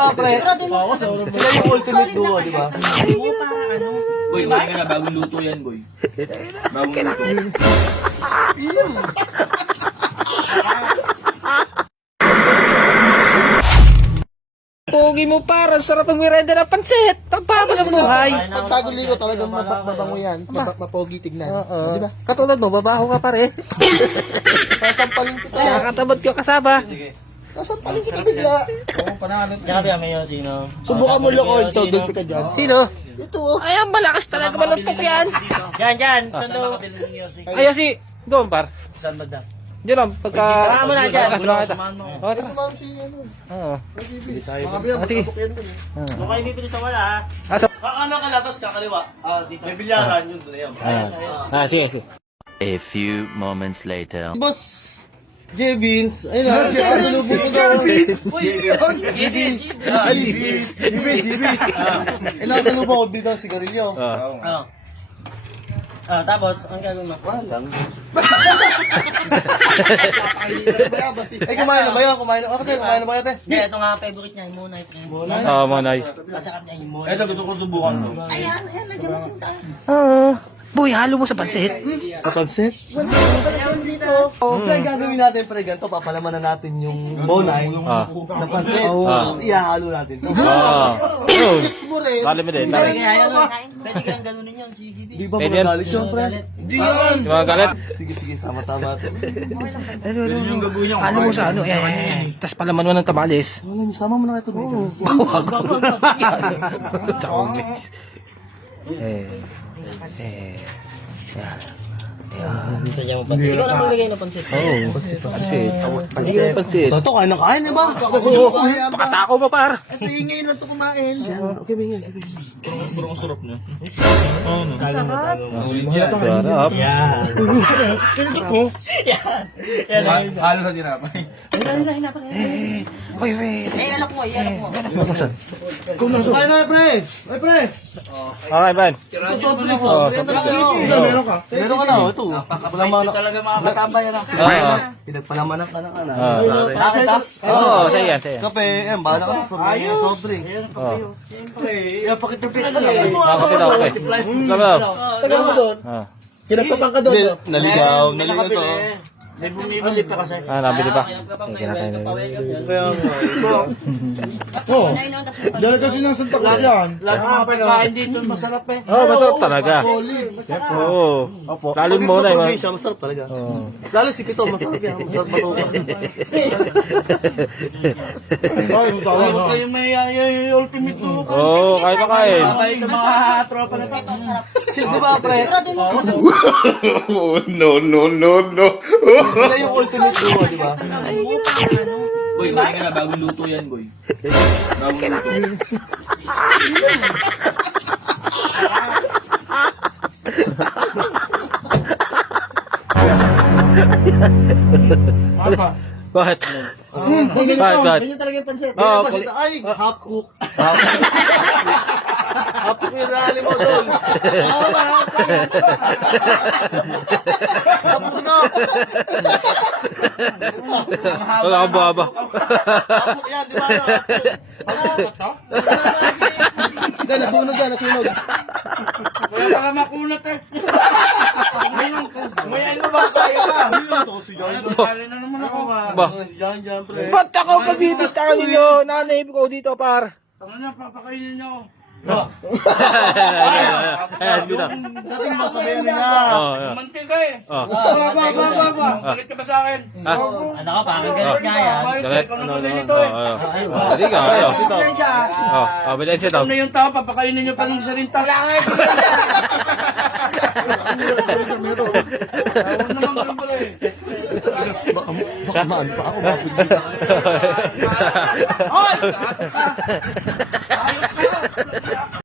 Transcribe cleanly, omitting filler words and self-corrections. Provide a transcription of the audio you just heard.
ba, pre? Sila yung ultimate duo, di ba? Boy, kumain ka na. Bagong luto yan, boy. Bagong luto. Pogi mo par, ang sarap ang merenda ng pansit. Pagbago ng buhay. Pag bagong ligo talagang mabango yan. Mapogi tignan. Oo. Di ba? Katulad mo, babaho ka pare. Sasampalin kita. Nakakatabad ka kasaba. Sasampalin kita bigla. Tsaka ba may sino? Subukan mo lokohin to, dulpi ka dyan. Sino? Ito oh. Ay, ang malakas talaga maluntok yan. Yan. Saan daw? Ay, si doon par. Saan ba daw? Diyan lang, pagka... Samahan mo na dyan. Samahan mo. Ay, sumama si ano. Oo. Mga biya, Sige. masabok yan dun eh. Kung kayo bibili sa wala, ha? Kakano ka latas, kakaliwa. Dito. May bilyaran yun doon yan. Sige. A few moments later. Boss J-Beans. Ayun na. J-Beans. J-Beans. J-Beans. J-Beans. Eh, nakasalubong ko bili ng sigarilyo. Oo. Tapos, ang gagawin mo? Walang. Eh, kumain na ba yun? Kumain na. Okay, kumain na ba yun, te? Hindi, ito nga favorite niya, yung Moonlight. Oo, Manay. Masarap niya yung Moonlight. Ito, gusto ko subukan to. Ayan, nandiyan mo sa taas. Oo. Boy, halo mo sa pansit. Sa pansit? Pre, gagawin natin, pre, ganito, papalaman na natin yung bonay na pansit. Tapos ihahalo natin. Gets mo rin. Dali mo din. Pwede kayang ganunin yan, sige. Di ba Pwede yan. magalit yun, pre? Di yan. Yung mga galit. Sige, tama-tama. Halo mo sa ano. Tapos palaman mo ng tamales. Wala, sama mo na ito dito. Tamales. Gusto niya mo pansit. Ikaw na magbigay ng pansit. Pansit. Panigyan ng pansit. Ito, kain na kain, di ba? Pakatako mo par. Ito, ingay lang ito kumain. Okay, ingay. Sarap. Halo sa tinapay. Uy, wait. Alak mo. Kain na, pre. Ay, pre. Okay, Ben. Ito, soft drinks, oh. Meron ka? Meron ka na, oh. Ito. Pinagpalamanak. Talaga mga katambay na. Pinagpalamanak ka na ka na. Oo, sa'yo yan. Kape, bahala ka sa soft drinks. Pakitupit na Kapit ako, eh. Tagal mo doon. Kinagpapang ka doon. Naligaw to. May bumibili pa kasi. Nabili pa. Kaya dahil kasi ng Santa Cruz yan. Lahat ng mga pagkain dito masarap eh. Oo, masarap talaga. Oo. Lalo mo na Pag siya, masarap talaga. Lalo si Pito, masarap yan. Masarap matuka. Huwag kayong may ultimate to. Oo, kain na kain. Sabay ng mga tropa na ito. Sil, di ba, pre? No. Sila yung ultimate duo, di ba? Boy, kumain ka na. Bagong luto yan, boy. Bagong luto. Bakit? Bakit? Ganyan talaga yung pansit. Oo, Ay, half cook. Half cook yung rally mo doon. Half cook na. Wala kang baba. Half cook yan, di ba? Hindi, nasunog. Wala pa nga makunat eh. May ano ba? Kaya ka. Ito si John. Kali na naman ako ba? Ba? Diyan, pre. Ba't ako pagbibista ka ninyo? Nanay ko dito, par. Tama na, papakainin niyo ako. Ayan, dito. Dating masabayan nila. Mantika eh. Galit ka ba sa akin? Ano ka, bakit galit nga yan? Galit? Ikaw na galit nito eh. Hindi ka, ayaw. Ebidensya. Ebidensya daw. Ikaw na yung tao, papakainin niyo pa ng sarinta. Tawag naman ganun pala eh. Baka maano pa ako. Hoy!